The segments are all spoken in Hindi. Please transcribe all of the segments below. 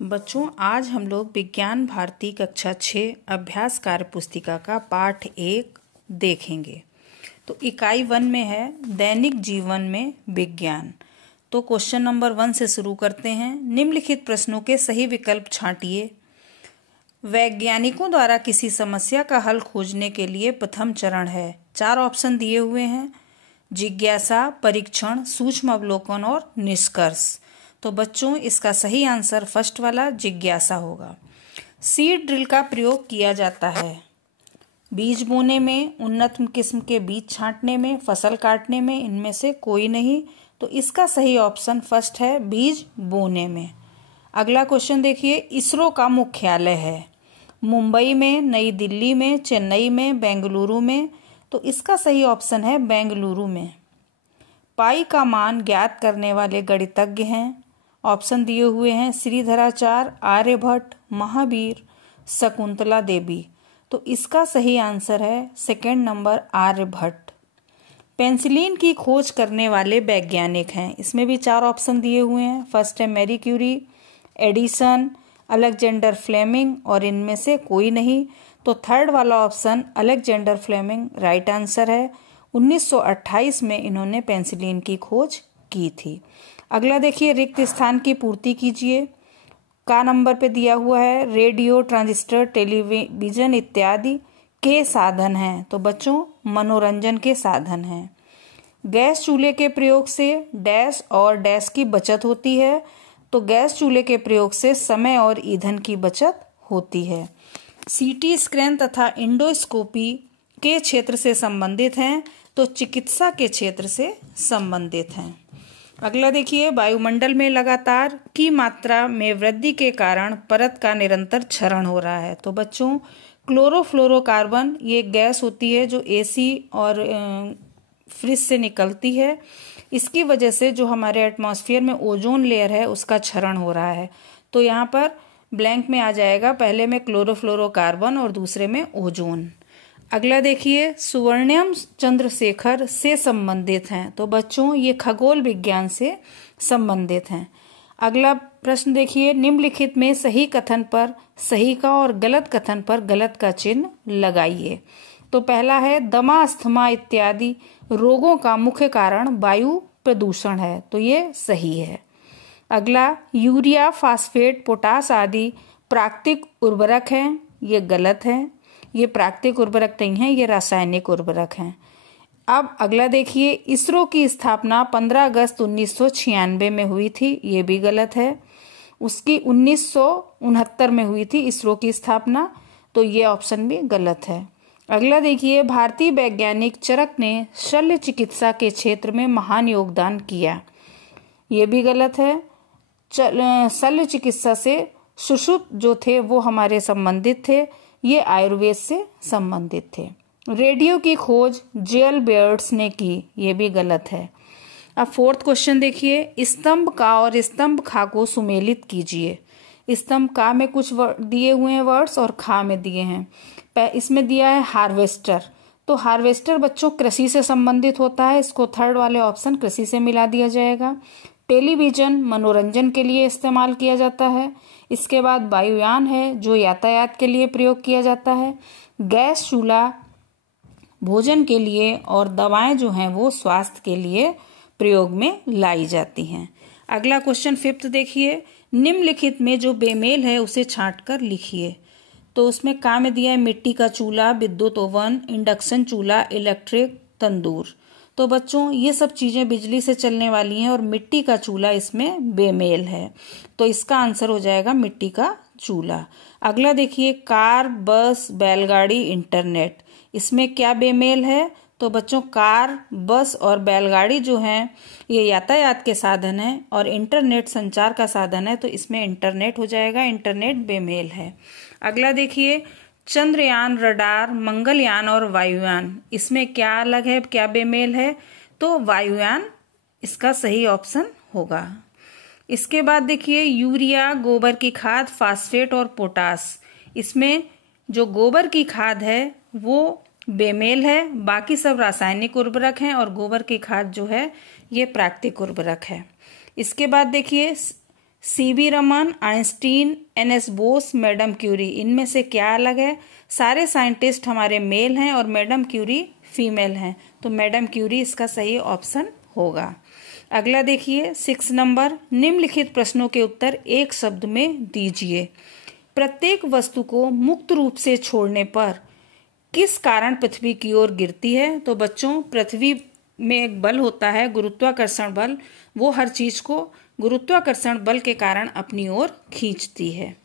बच्चों, आज हम लोग विज्ञान भारती कक्षा 6 अभ्यास कार्य पुस्तिका का पाठ 1 देखेंगे। तो इकाई 1 में है दैनिक जीवन में विज्ञान। तो क्वेश्चन नंबर 1 से शुरू करते हैं। निम्नलिखित प्रश्नों के सही विकल्प छांटिए। वैज्ञानिकों द्वारा किसी समस्या का हल खोजने के लिए प्रथम चरण है। 4 ऑप्शन दिए हुए हैं: जिज्ञासा, परीक्षण, सूक्ष्म अवलोकन और निष्कर्ष। तो बच्चों, इसका सही आंसर फर्स्ट वाला जिज्ञासा होगा। सीड ड्रिल का प्रयोग किया जाता है बीज बोने में, उन्नत किस्म के बीज छांटने में, फसल काटने में, इनमें से कोई नहीं। तो इसका सही ऑप्शन फर्स्ट है, बीज बोने में। अगला क्वेश्चन देखिए। इसरो का मुख्यालय है मुंबई में, नई दिल्ली में, चेन्नई में, बेंगलुरु में। तो इसका सही ऑप्शन है बेंगलुरु में। पाई का मान ज्ञात करने वाले गणितज्ञ हैं। ऑप्शन दिए हुए हैं: श्रीधराचार्य, आर्यभट्ट, महावीर, शकुंतला देवी। तो इसका सही आंसर है सेकंड नंबर, आर्यभट्ट। पेंसिलिन की खोज करने वाले वैज्ञानिक हैं। इसमें भी 4 ऑप्शन दिए हुए हैं। फर्स्ट है Marie Curie, Edison, Alexander Fleming और इनमें से कोई नहीं। तो थर्ड वाला option Alexander Fleming right answer है। 1928 में इन्होंने पेंसिलिन की खोज की थी। अगला देखिए, रिक्त स्थान की पूर्ति कीजिए। का नंबर पे दिया हुआ है रेडियो, ट्रांजिस्टर, टेलीविजन इत्यादि के साधन हैं। तो बच्चों, मनोरंजन के साधन हैं। गैस चूल्हे के प्रयोग से डैश और डैश की बचत होती है। तो गैस चूल्हे के प्रयोग से समय और ईंधन की बचत होती है। सीटी स्कैन तथा इंडोस्कोपी के क्षेत्र से संबंधित हैं। तो चिकित्सा के क्षेत्र से संबंधित हैं। अगला देखिए, वायुमंडल में लगातार की मात्रा में वृद्धि के कारण परत का निरंतर क्षरण हो रहा है। तो बच्चों, क्लोरोफ्लोरोकार्बन ये गैस होती है जो एसी और फ्रिज से निकलती है। इसकी वजह से जो हमारे एटमॉस्फेयर में ओजोन लेयर है उसका क्षरण हो रहा है। तो यहाँ पर ब्लैंक में आ जाएगा, पहले में क्लोरोफ्लोरोकार्बन और दूसरे में ओजोन। अगला देखिए, सुवर्णम चंद्रशेखर से संबंधित हैं। तो बच्चों, ये खगोल विज्ञान से संबंधित हैं। अगला प्रश्न देखिए, निम्नलिखित में सही कथन पर सही का और गलत कथन पर गलत का चिन्ह लगाइए। तो पहला है दमा, अस्थमा इत्यादि रोगों का मुख्य कारण वायु प्रदूषण है। तो ये सही है। अगला, यूरिया, फास्फेट, पोटास आदि प्राकृतिक उर्वरक हैं। ये गलत है। ये प्राकृतिक उर्वरक नहीं है, ये रासायनिक उर्वरक हैं। अब अगला देखिए, इसरो की स्थापना 15 अगस्त 1996 में हुई थी। ये भी गलत है। उसकी 1969 में हुई थी इसरो की स्थापना। तो ये ऑप्शन भी गलत है। अगला देखिए, भारतीय वैज्ञानिक चरक ने शल्य चिकित्सा के क्षेत्र में महान योगदान किया। ये भी गलत है। शल्य चिकित्सा से सुश्रुत जो थे वो हमारे संबंधित थे। ये आयुर्वेद से संबंधित थे। रेडियो की खोज जेल बेयर्ड्स ने की। ये भी गलत है। अब फोर्थ क्वेश्चन देखिए, स्तंभ का और स्तंभ खा को सुमेलित कीजिए। स्तंभ का में कुछ दिए हुए हैं वर्ड्स और खा में दिए हैं। इसमें दिया है हार्वेस्टर। तो हार्वेस्टर बच्चों कृषि से संबंधित होता है। इसको थर्ड वाले ऑप्शन कृषि से मिला दिया जाएगा। टेलीविजन मनोरंजन के लिए इस्तेमाल किया जाता है। इसके बाद वायुयान है जो यातायात के लिए प्रयोग किया जाता है। गैस चूल्हा भोजन के लिए और दवाएं जो हैं वो स्वास्थ्य के लिए प्रयोग में लाई जाती हैं। अगला क्वेश्चन फिफ्थ देखिए, निम्नलिखित में जो बेमेल है उसे छांटकर लिखिए। तो उसमें का में दिया है मिट्टी का चूल्हा, विद्युत ओवन, इंडक्शन चूल्हा, इलेक्ट्रिक तंदूर। तो बच्चों, ये सब चीजें बिजली से चलने वाली हैं और मिट्टी का चूल्हा इसमें बेमेल है। तो इसका आंसर हो जाएगा मिट्टी का चूल्हा। अगला देखिए, कार, बस, बैलगाड़ी, इंटरनेट, इसमें क्या बेमेल है? तो बच्चों, कार, बस और बैलगाड़ी जो हैं ये यातायात के साधन हैं और इंटरनेट संचार का साधन है। तो इसमें इंटरनेट हो जाएगा, इंटरनेट बेमेल है। अगला देखिए, चंद्रयान, रडार, मंगलयान और वायुयान, इसमें क्या अलग है, क्या बेमेल है? तो वायुयान इसका सही ऑप्शन होगा। इसके बाद देखिए, यूरिया, गोबर की खाद, फास्फेट और पोटास, इसमें जो गोबर की खाद है वो बेमेल है। बाकी सब रासायनिक उर्वरक हैं और गोबर की खाद जो है ये प्राकृतिक उर्वरक है। इसके बाद देखिए, CV Raman, Einstein, NS Bose, madam Curie, इनमें से क्या अलग है? सारे साइंटिस्ट हमारे मेल हैं और मैडम क्यूरी फीमेल हैं, तो मैडम क्यूरी इसका सही ऑप्शन होगा। अगला देखिए 6 नंबर, निम्नलिखित प्रश्नों के उत्तर एक शब्द में दीजिए। प्रत्येक वस्तु को मुक्त रूप से छोड़ने पर किस कारण पृथ्वी की ओर गिरती है? तो बच्चों, पृथ्वी में एक बल होता है, गुरुत्वाकर्षण बल, वो हर चीज को गुरुत्वाकर्षण बल के कारण अपनी ओर खींचती है।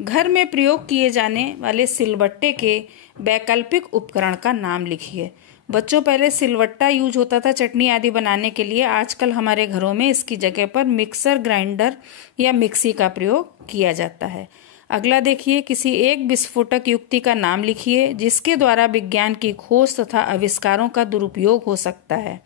घर में प्रयोग किए जाने वाले सिलबट्टे के वैकल्पिक उपकरण का नाम लिखिए। बच्चों, पहले सिलवट्टा यूज होता था चटनी आदि बनाने के लिए, आजकल हमारे घरों में इसकी जगह पर मिक्सर ग्राइंडर या मिक्सी का प्रयोग किया जाता है। अगला देखिए, किसी एक विस्फोटक युक्ति का नाम लिखिए जिसके द्वारा विज्ञान की खोज तथा आविष्कारों का दुरुपयोग हो सकता है।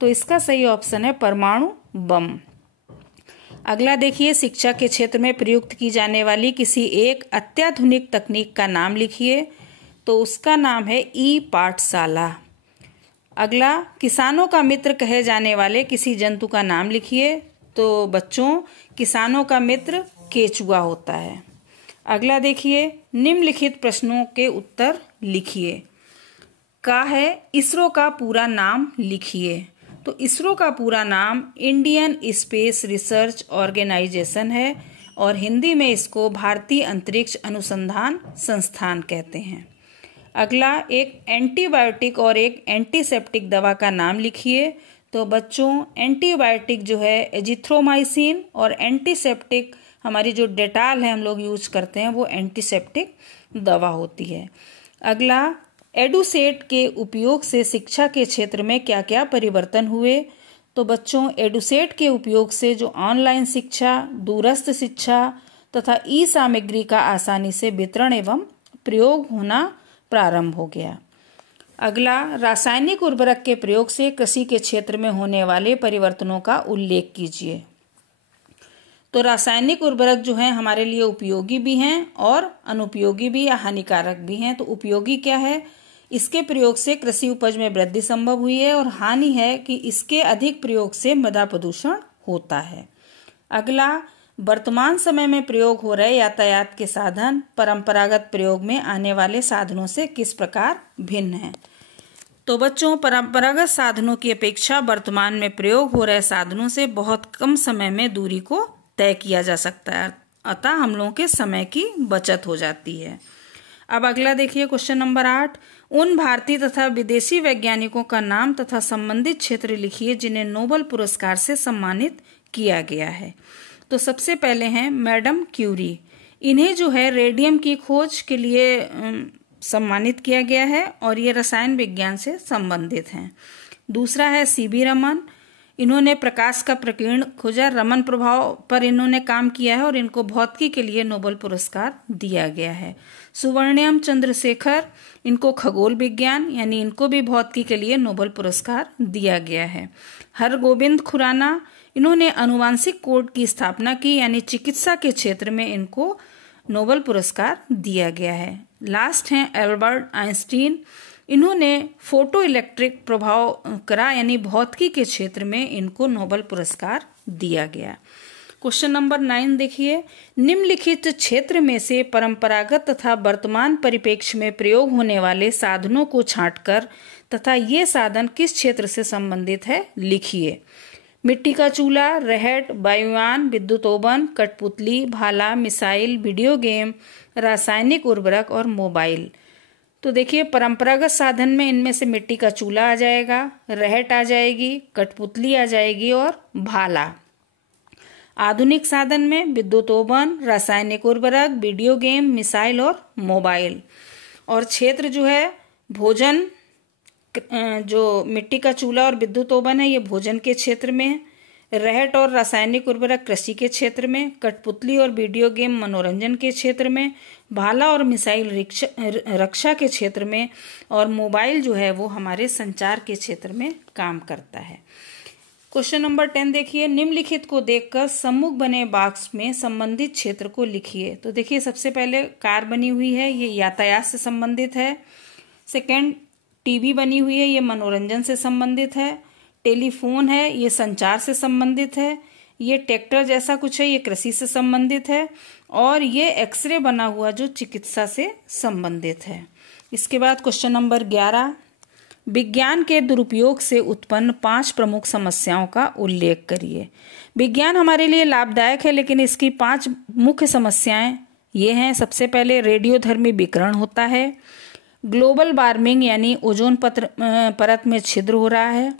तो इसका सही ऑप्शन है परमाणु बम। अगला देखिए, शिक्षा के क्षेत्र में प्रयुक्त की जाने वाली किसी एक अत्याधुनिक तकनीक का नाम लिखिए। तो उसका नाम है ई पाठशाला। अगला, किसानों का मित्र कहे जाने वाले किसी जंतु का नाम लिखिए। तो बच्चों, किसानों का मित्र केचुआ होता है। अगला देखिए, निम्नलिखित प्रश्नों के उत्तर लिखिए। का है इसरो का पूरा नाम लिखिए। तो इसरो का पूरा नाम इंडियन स्पेस रिसर्च ऑर्गेनाइजेशन है और हिंदी में इसको भारतीय अंतरिक्ष अनुसंधान संस्थान कहते हैं। अगला, एक एंटीबायोटिक और एक एंटीसेप्टिक दवा का नाम लिखिए। तो बच्चों, एंटीबायोटिक जो है एजिथ्रोमाइसिन और एंटीसेप्टिक हमारी जो डेटॉल है हम लोग यूज करते हैं वो एंटीसेप्टिक दवा होती है। अगला, एडुसेट के उपयोग से शिक्षा के क्षेत्र में क्या क्या परिवर्तन हुए? तो बच्चों, एडुसेट के उपयोग से जो ऑनलाइन शिक्षा, दूरस्थ शिक्षा तथा ई सामग्री का आसानी से वितरण एवं प्रयोग होना प्रारंभ हो गया। अगला, रासायनिक उर्वरक के प्रयोग से कृषि के क्षेत्र में होने वाले परिवर्तनों का उल्लेख कीजिए। तो रासायनिक उर्वरक जो हैं हमारे लिए उपयोगी भी हैं और अनुपयोगी भी या हानिकारक भी हैं। तो उपयोगी क्या है? इसके प्रयोग से कृषि उपज में वृद्धि संभव हुई है और हानि है कि इसके अधिक प्रयोग से मृदा प्रदूषण होता है। अगला, वर्तमान समय में प्रयोग हो रहे यातायात के साधन परंपरागत प्रयोग में आने वाले साधनों से किस प्रकार भिन्न हैं? तो बच्चों, परंपरागत साधनों की अपेक्षा वर्तमान में प्रयोग हो रहे साधनों से बहुत कम समय में दूरी को तय किया जा सकता है, अतः हम लोगों के समय की बचत हो जाती है। अब अगला देखिए क्वेश्चन नंबर 8, उन भारतीय तथा विदेशी वैज्ञानिकों का नाम तथा संबंधित क्षेत्र लिखिए जिन्हें नोबेल पुरस्कार से सम्मानित किया गया है। तो सबसे पहले हैं मैडम क्यूरी। इन्हें जो है रेडियम की खोज के लिए सम्मानित किया गया है और ये रसायन विज्ञान से संबंधित हैं। दूसरा है सीवी रमन। इन्होंने प्रकाश का प्रकीर्ण खोजा, रमन प्रभाव पर इन्होंने काम किया है और इनको भौतिकी के लिए नोबेल पुरस्कार दिया गया है। सुवर्णियम चंद्रशेखर, इनको खगोल विज्ञान यानी इनको भी भौतिकी के लिए नोबेल पुरस्कार दिया गया है। हरगोविंद खुराना, इन्होंने अनुवांशिक कोड की स्थापना की यानी चिकित्सा के क्षेत्र में इनको नोबेल पुरस्कार दिया गया है। लास्ट हैं एल्बर्ट आइंस्टीन, इन्होंने फोटो इलेक्ट्रिक प्रभाव करा यानी भौतिकी के क्षेत्र में इनको नोबेल पुरस्कार दिया गया। क्वेश्चन नंबर 9 देखिए, निम्नलिखित क्षेत्र में से परंपरागत तथा वर्तमान परिप्रेक्ष्य में प्रयोग होने वाले साधनों को छांटकर तथा ये साधन किस क्षेत्र से संबंधित है लिखिए। मिट्टी का चूल्हा, रहट, वायुयान, विद्युत ओवन, कठपुतली, भाला, मिसाइल, वीडियो गेम, रासायनिक उर्वरक और मोबाइल। तो देखिए, परंपरागत साधन में इनमें से मिट्टी का चूल्हा आ जाएगा, रहट आ जाएगी, कठपुतली आ जाएगी और भाला। आधुनिक साधन में विद्युत ओवन, रासायनिक उर्वरक, वीडियो गेम, मिसाइल और मोबाइल। और क्षेत्र जो है भोजन, जो मिट्टी का चूल्हा और विद्युत ओवन है ये भोजन के क्षेत्र में, रहट और रासायनिक उर्वरक कृषि के क्षेत्र में, कठपुतली और वीडियो गेम मनोरंजन के क्षेत्र में, भाला और मिसाइल रक्षा के क्षेत्र में और मोबाइल जो है वो हमारे संचार के क्षेत्र में काम करता है। क्वेश्चन नंबर 10 देखिए, निम्नलिखित को देखकर सम्मुख बने बॉक्स में संबंधित क्षेत्र को लिखिए। तो देखिए, सबसे पहले कार बनी हुई है, ये यातायात से संबंधित है। सेकंड, टीवी बनी हुई है, ये मनोरंजन से संबंधित है। टेलीफोन है, ये संचार से संबंधित है। ये ट्रैक्टर जैसा कुछ है, ये कृषि से संबंधित है। और ये एक्सरे बना हुआ जो चिकित्सा से संबंधित है। इसके बाद क्वेश्चन नंबर 11, विज्ञान के दुरुपयोग से उत्पन्न 5 प्रमुख समस्याओं का उल्लेख करिए। विज्ञान हमारे लिए लाभदायक है, लेकिन इसकी 5 मुख्य समस्याएं ये हैं। सबसे पहले रेडियोधर्मी विकिरण होता है, ग्लोबल वार्मिंग यानी ओजोन परत में छिद्र हो रहा है,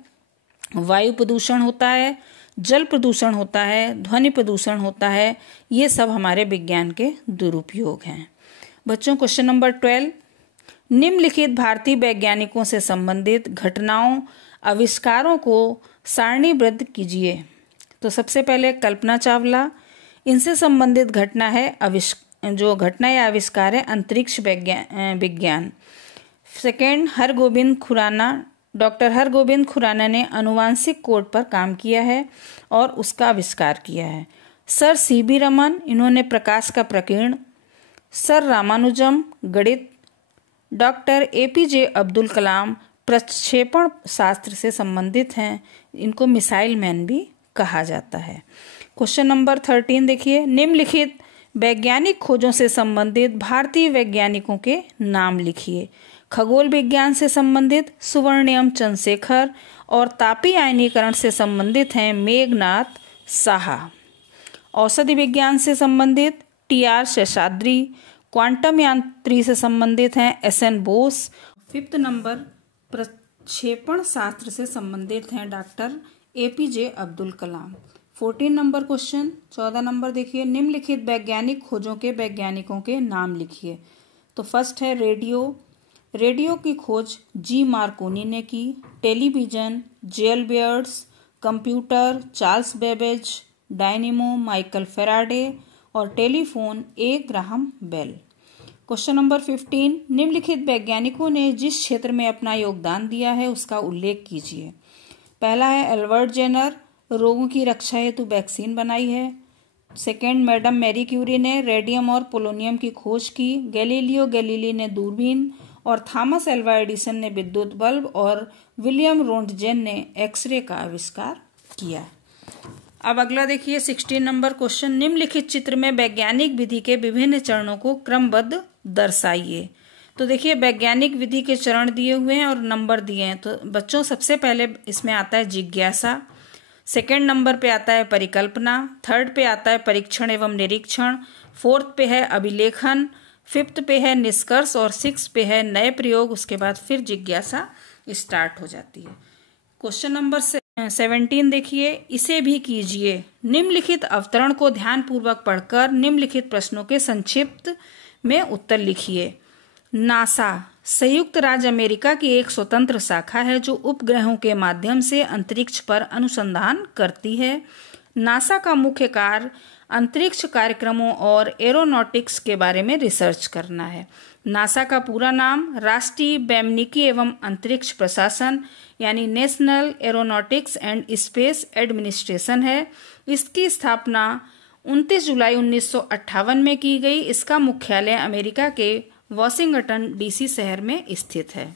वायु प्रदूषण होता है, जल प्रदूषण होता है, ध्वनि प्रदूषण होता है। ये सब हमारे विज्ञान के दुरुपयोग हैं। बच्चों, क्वेश्चन नंबर 12, निम्नलिखित भारतीय वैज्ञानिकों से संबंधित घटनाओं आविष्कारों को सारणीबद्ध कीजिए। तो सबसे पहले कल्पना चावला, इनसे संबंधित घटना है जो घटना या आविष्कार है अंतरिक्ष विज्ञान। सेकेंड, हरगोविंद खुराना, डॉक्टर हरगोविंद खुराना ने आनुवांशिक कोड पर काम किया है और उसका आविष्कार किया है। सर सीवी रमन, इन्होंने प्रकाश का प्रकीर्ण। सर रामानुजम, गणित। डॉक्टर एपीजे अब्दुल कलाम प्रक्षेपण शास्त्र से संबंधित हैं, इनको मिसाइल मैन भी कहा जाता है। क्वेश्चन नंबर 13 देखिए, निम्नलिखित वैज्ञानिक खोजों से संबंधित भारतीय वैज्ञानिकों के नाम लिखिए। खगोल विज्ञान से संबंधित सुवर्णियम चंद्रशेखर और तापी आयनीकरण से संबंधित हैं मेघनाथ साहा। औषधि विज्ञान से संबंधित टीआर शेषाद्री। क्वांटम यांत्रिकी से संबंधित हैं एसएन बोस। 5th नंबर, प्रक्षेपण शास्त्र से संबंधित हैं doctor APJ Abdul Kalam. 14 number question, 14 number देखिए, निम्नलिखित वैज्ञानिक खोजों के वैज्ञानिकों के नाम लिखिए। तो फर्स्ट है रेडियो की खोज जी मार्कोनी ने की। Television JL Baird's. Computer Charles Babbage. Dynamo Michael Faraday और telephone A Graham Bell. Question number 15, निम्नलिखित वैज्ञानिकों ने जिस क्षेत्र में अपना योगदान दिया है उसका उल्लेख कीजिए। पहला है एल्बर्ट जेनर, रोगों की रक्षा हेतु वैक्सीन बनाई है। सेकेंड, मैडम मैरी क्यूरी ने रेडियम और पोलोनियम की खोज की। गैलीलियो गैलीली ने दूरबीन और थॉमस एल्वा एडिसन ने विद्युत बल्ब और विलियम रोंटगेन ने एक्सरे का आविष्कार किया। अब अगला देखिए 16 नंबर क्वेश्चन, निम्नलिखित चित्र में वैज्ञानिक विधि के विभिन्न चरणों को क्रमबद्ध दर्शाइए। तो देखिए वैज्ञानिक विधि के चरण दिए हुए हैं और नंबर दिए हैं। तो बच्चों सबसे पहले इसमें आता है जिज्ञासा। सेकेंड नंबर पे आता है परिकल्पना। थर्ड पे आता है परीक्षण एवं निरीक्षण। फोर्थ पे है अभिलेखन। 5th पे है निष्कर्ष और 6th पे है नए प्रयोग। उसके बाद फिर जिज्ञासा स्टार्ट हो जाती है। क्वेश्चन नंबर 17 देखिए, इसे भी कीजिए। निम्नलिखित अवतरण को ध्यानपूर्वक पढ़कर निम्नलिखित प्रश्नों के संक्षिप्त में उत्तर लिखिए। नासा संयुक्त राज्य अमेरिका की एक स्वतंत्र शाखा है जो उपग्रहों के माध्यम से अंतरिक्ष पर अनुसंधान करती है। नासा का मुख्य कार्य अंतरिक्ष कार्यक्रमों और एरोनॉटिक्स के बारे में रिसर्च करना है। नासा का पूरा नाम राष्ट्रीय वैमानिकी एवं अंतरिक्ष प्रशासन यानी national aeronautics and space administration है। इसकी स्थापना 29 जुलाई 1958 में की गई। इसका मुख्यालय अमेरिका के वाशिंगटन डीसी शहर में स्थित है।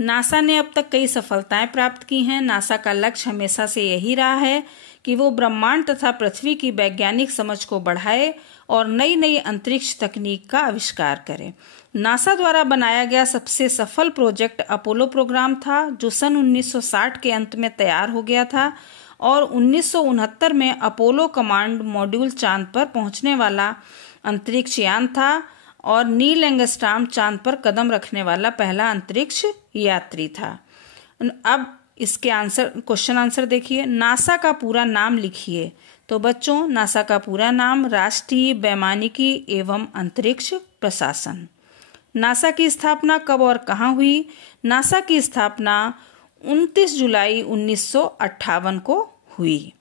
नासा ने अब तक कई सफलताएं प्राप्त की हैं। नासा का लक्ष्य हमेशा से यही रहा है कि वो ब्रह्मांड तथा पृथ्वी की वैज्ञानिक समझ को बढ़ाए और नई नई अंतरिक्ष तकनीक का आविष्कार करे। नासा द्वारा बनाया गया सबसे सफल प्रोजेक्ट अपोलो प्रोग्राम था, जो सन 1960 के अंत में तैयार हो गया था और 1969 में अपोलो कमांड मॉड्यूल चांद पर पहुंचने वाला अंतरिक्ष यान था और नील एंगस्ट्रॉम चांद पर कदम रखने वाला पहला अंतरिक्ष यात्री था। अब इसके क्वेश्चन आंसर देखिए। नासा का पूरा नाम लिखिए। तो बच्चों नासा का पूरा नाम राष्ट्रीय वैमानिकी एवं अंतरिक्ष प्रशासन। नासा की स्थापना कब और कहाँ हुई? नासा की स्थापना 29 जुलाई 1958 को हुई।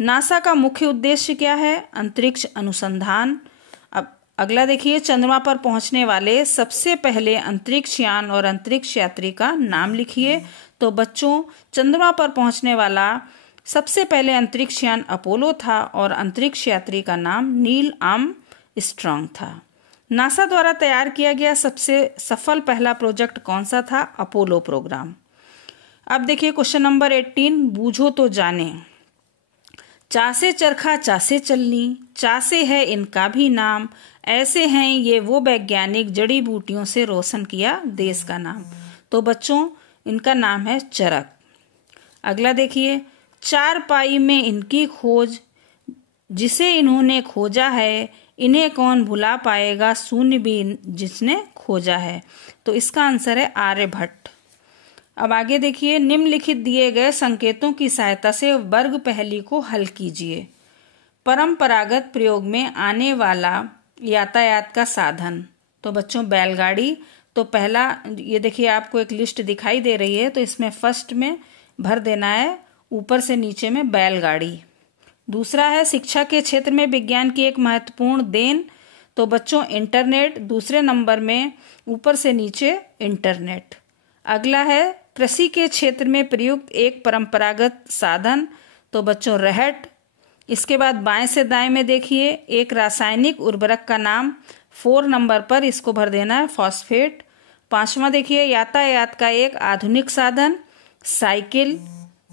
नासा का मुख्य उद्देश्य क्या है? अंतरिक्ष अनुसंधान। अब अगला देखिए, चंद्रमा पर पहुंचने वाले सबसे पहले अंतरिक्ष यान और अंतरिक्ष यात्री का नाम लिखिए। तो बच्चों चंद्रमा पर पहुंचने वाला सबसे पहले अंतरिक्ष यान अपोलो था और अंतरिक्ष यात्री का नाम नील आर्मस्ट्रॉन्ग था। नासा द्वारा तैयार किया गया सबसे सफल पहला प्रोजेक्ट कौन सा था? Apollo program. अब देखिए क्वेश्चन नंबर 18, बूझो तो जाने। चासे चरखा चासे चलनी, चासे है इनका भी नाम, ऐसे हैं ये वो वैज्ञानिक जड़ी बूटियों से रोशन किया देश का नाम। तो बच्चों इनका नाम है चरक। अगला देखिए, चार पाई में इनकी खोज, जिसे इन्होंने खोजा है इन्हें कौन भुला पाएगा, शून्य भी जिसने खोजा है। तो इसका आंसर है आर्यभट्ट। अब आगे देखिए, निम्नलिखित दिए गए संकेतों की सहायता से वर्ग पहेली को हल कीजिए। परंपरागत प्रयोग में आने वाला यातायात का साधन। तो बच्चों बैलगाड़ी। तो पहला ये देखिए आपको एक लिस्ट दिखाई दे रही है, तो इसमें फर्स्ट में भर देना है ऊपर से नीचे में बैलगाड़ी। दूसरा है शिक्षा के क्षेत्र में विज्ञान की एक महत्वपूर्ण देन। तो बच्चों इंटरनेट, दूसरे नंबर में ऊपर से नीचे इंटरनेट। अगला है कृषि के क्षेत्र में प्रयुक्त एक परंपरागत साधन। तो बच्चों रहट। इसके बाद बाएं से दाएं में देखिए एक रासायनिक उर्वरक का नाम, 4 नंबर पर इसको भर देना है फॉस्फेट। पांचवा देखिए यातायात का एक आधुनिक साधन साइकिल।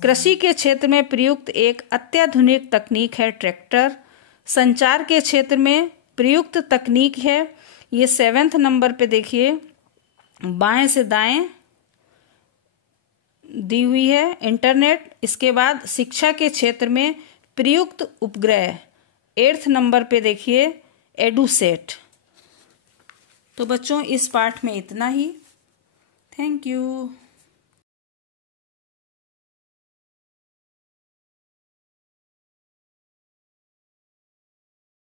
कृषि के क्षेत्र में प्रयुक्त एक अत्याधुनिक तकनीक है ट्रैक्टर। संचार के क्षेत्र में प्रयुक्त तकनीक है ये 7 नंबर पे देखिए बाएं से दाएं दी हुई है इंटरनेट। इसके बाद शिक्षा के क्षेत्र में प्रयुक्त उपग्रह 8th नंबर पे देखिए एडुसेट। तो बच्चों इस पाठ में इतना ही। Thank you.